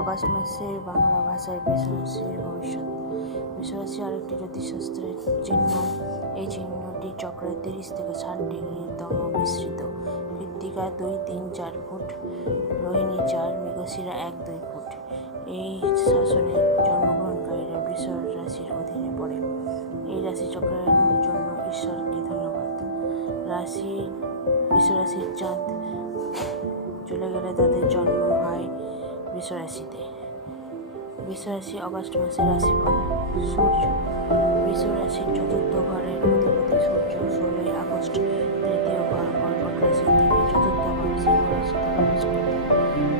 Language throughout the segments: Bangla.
অগাস্ট মাসের বাংলা ভাষায় বৃষরাশির ভবিষ্যৎ। বৃষরাশি আরেকটি জ্যোতিষশাস্ত্রের চিহ্ন। এই চিহ্নটি চক্রের 30 থেকে 60 ডিগ্রি তম বিস্তৃত। Krittika 2, 3, 4 foot, Rohini 4, Mrigashira 1, 2 foot. এই শাসনে জন্মগ্রহণকারীরা বৃষ রাশির অধীনে পড়ে। এই রাশিচক্রের জন্য ঈশ্বরকে ধন্যবাদ। বৃষরাশির চাঁদ চলে গেলে তাদের জন্ম হয় বৃষরাশিতে। বৃষরাশি অগাস্ট মাসের রাশিফল। সূর্য বৃষরাশির চতুর্থ ঘরের অধিপতি সূর্য 16 আগস্ট তৃতীয় ঘর কর্কট রাশি থেকে চতুর্থ ঘর সিংহ রাশিতে প্রবেশ করে।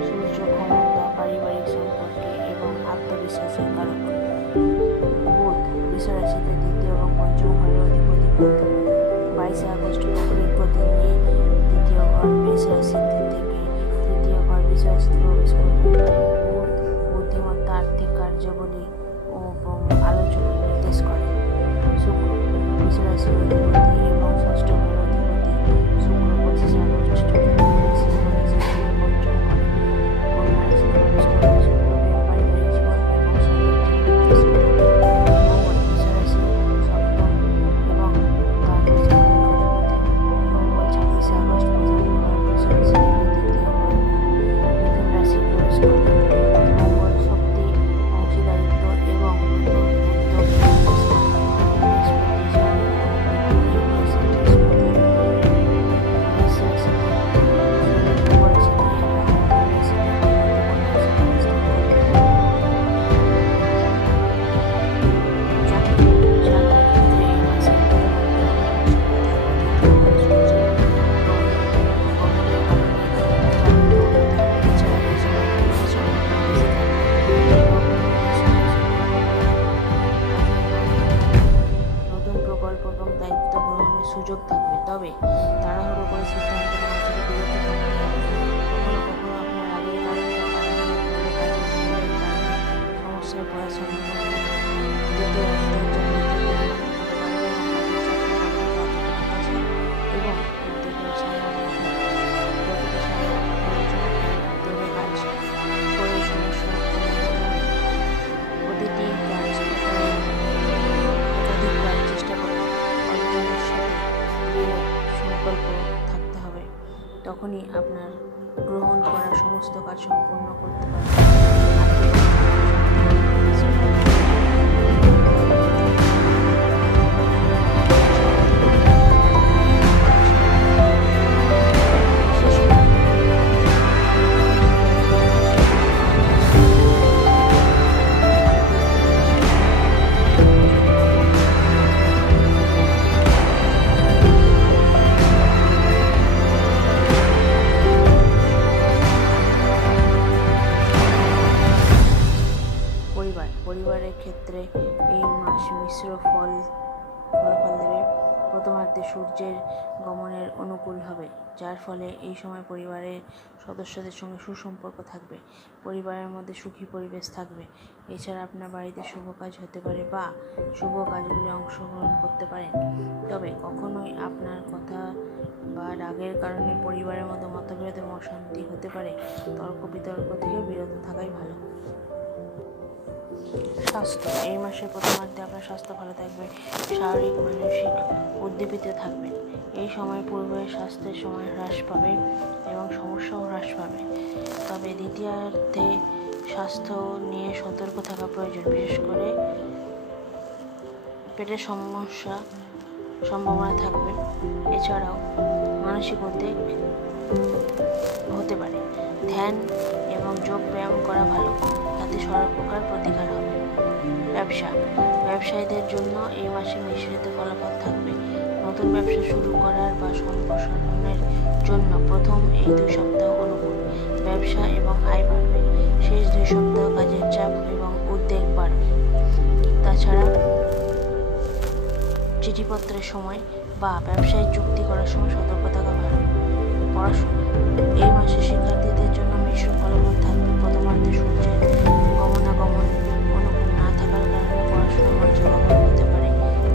সূর্য ক্ষমতা, পারিবারিক সম্পর্কে এবং আত্মবিশ্বাসের কারক। বুধ বৃষরাশিতে দ্বিতীয় এবং পঞ্চম ঘরের অধিপতি বুধ 22 আগস্ট বক্রিক গতি নিয়ে দ্বিতীয় ঘর মেষ রাশিতে থেকে তৃতীয় ঘর বৃষ রাশিতে প্রবেশ করবে। বুদ্ধিমত্তা, আর্থিক কার্যাবলী এবং আলোচনা নির্দেশ করে। শুক্র বৃষ রাশির অধিপতি এবং ষষ্ঠ ঘরের অধিপতি শুক্র 25 আগস্ট চতুর্থ ঘরে সিংহ রাশি থেকে পঞ্চম ঘরে কন্যা রাশিতে প্রবেশ করবে। শুক্র পারিবারিক জীবন এবং সৌন্দর্য নির্দেশ করে। মঙ্গল বৃষ রাশির সপ্তম এবং দ্বাদশ ঘরের অধিপতি। মঙ্গল 26 আগস্ট প্রথম ঘর বৃষ রাশি থেকে দ্বিতীয় ঘর মিথুন রাশি প্রবেশ করবে। মঙ্গল শক্তি, অংশীদারিত্ব এবং উদ্যোগ নির্দেশ করে। বৃহস্পতি জ্ঞান ও বুদ্ধি নির্দেশ করে। মেষ রাশিতে শনি কুম্ভ রাশিতে এবং মীন রাশিতে কন্যা রাশিতে অবস্থান করবে। চাকরির ক্ষেত্রে এই মাসে প্রধানমন্ত্রী সূর্যের গমনের কারণে চাকরিতে উন্নতি হবে। এছাড়া এই সময় বিশেষ সম্ভাবনা বেশি থাকবে। নতুন প্রকল্প এবং দায়িত্ব গ্রহণের সুযোগ থাকবে, তবে তাড়াহুড়ো করে সিদ্ধান্ত নেওয়া থেকে বিরত থাকতে হবে। কখনো কখনো আপনার রাগের কারণে বা কারণের ফলে কাজের ভুলের কারণে সমস্যায় পড়ার সম্ভাবনা থাকে। দ্বিতীয় অর্থের জন্য পরিমাণ থাকতে পারে এবং আপনাদের চাকরি কর্মরত হতাশা এবং উদ্বেগের সম্ভাবনা থাকে। যতটা সম্ভব প্রয়োজন উদ্যোগে কাজ করে সমস্যা প্রতিটি কাজ একাধিকবার চেষ্টা করে অর্জনের সাথে দৃঢ় সংকল্প থাকতে হবে। তখনই আপনার গ্রহণ করা সমস্ত কাজ সম্পূর্ণ করতে পারবেন। পরিবারের ক্ষেত্রে এই মাস মিশ্র ফলাফল দেবে। প্রথমার্ধে সূর্যের গমনের অনুকূল হবে, যার ফলে এই সময় পরিবারের সদস্যদের সঙ্গে সুসম্পর্ক থাকবে। পরিবারের মধ্যে সুখী পরিবেশ থাকবে। এছাড়া আপনার বাড়িতে শুভ কাজ হতে পারে বা শুভ কাজগুলি অংশগ্রহণ করতে পারেন। তবে কখনোই আপনার কথা বা রাগের কারণে পরিবারের মধ্যে মতবিরোধ এবং অশান্তি হতে পারে। তর্ক বিতর্ক থেকে বিরত থাকাই ভালো। স্বাস্থ্য এই মাসের প্রথমার্ধে আপনার স্বাস্থ্য ভালো থাকবে। শারীরিক মানসিক উদ্দীপিত থাকবেন। এই সময় পূর্বের স্বাস্থ্যের সময় হ্রাস পাবে এবং সমস্যাও হ্রাস পাবে। তবে দ্বিতীয়ার্ধে স্বাস্থ্য নিয়ে সতর্ক থাকা প্রয়োজন, বিশেষ করে পেটের সম্ভাবনা থাকবে। এছাড়াও মানসিক উদ্বেগ হতে পারে। ধ্যান এবং যোগ ব্যায়াম করা ভালো, তাতে সর্বপ্রকার প্রতিকার হবে। ব্যবসায়ীদের জন্য এই মাসে মিশ্রিত ফলাফল থাকবে। নতুন ব্যবসা শুরু করার বা সম্প্রসারণের জন্য প্রথম এই 2 সপ্তাহ অনুকূল। ব্যবসা এবং আয় বাড়বে। শেষ 2 সপ্তাহ কাজের চাপ এবং উদ্বেগ বাড়বে। তাছাড়া চিঠিপত্রের সময় বা ব্যবসায়িক চুক্তি করার সময় সতর্ক থাকা ভালো। পড়াশোনা এই মাসে শিক্ষার্থীদের জন্য মিশ্র ফলাফল থাকবে। প্রথমার্ধে সূর্যের গমনাগমন অনুকূল না থাকার কারণে পড়াশোনা মনোযোগ অভাব হতে পারে।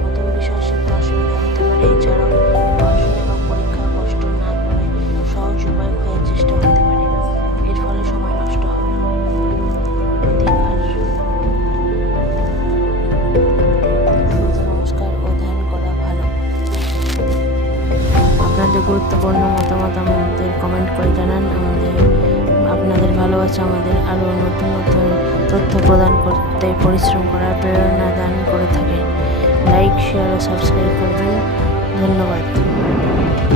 নতুন বিষয় শিখতে অসুবিধা হতে পারে। এছাড়াও পড়াশোনা এবং পরীক্ষা কষ্ট না করে সহজ উপায় খোঁজার চেষ্টা হতে পারে। এর ফলে সময় নষ্ট হবে। গুরুত্বপূর্ণ মতামত আমাদের কমেন্ট করে জানান। আপনাদের ভালোবাসা আমাদের আরও নতুন নতুন তথ্য প্রদান করতে পরিশ্রম করার প্রেরণা দান করে থাকে। লাইক, শেয়ার ও সাবস্ক্রাইব করবেন। ধন্যবাদ।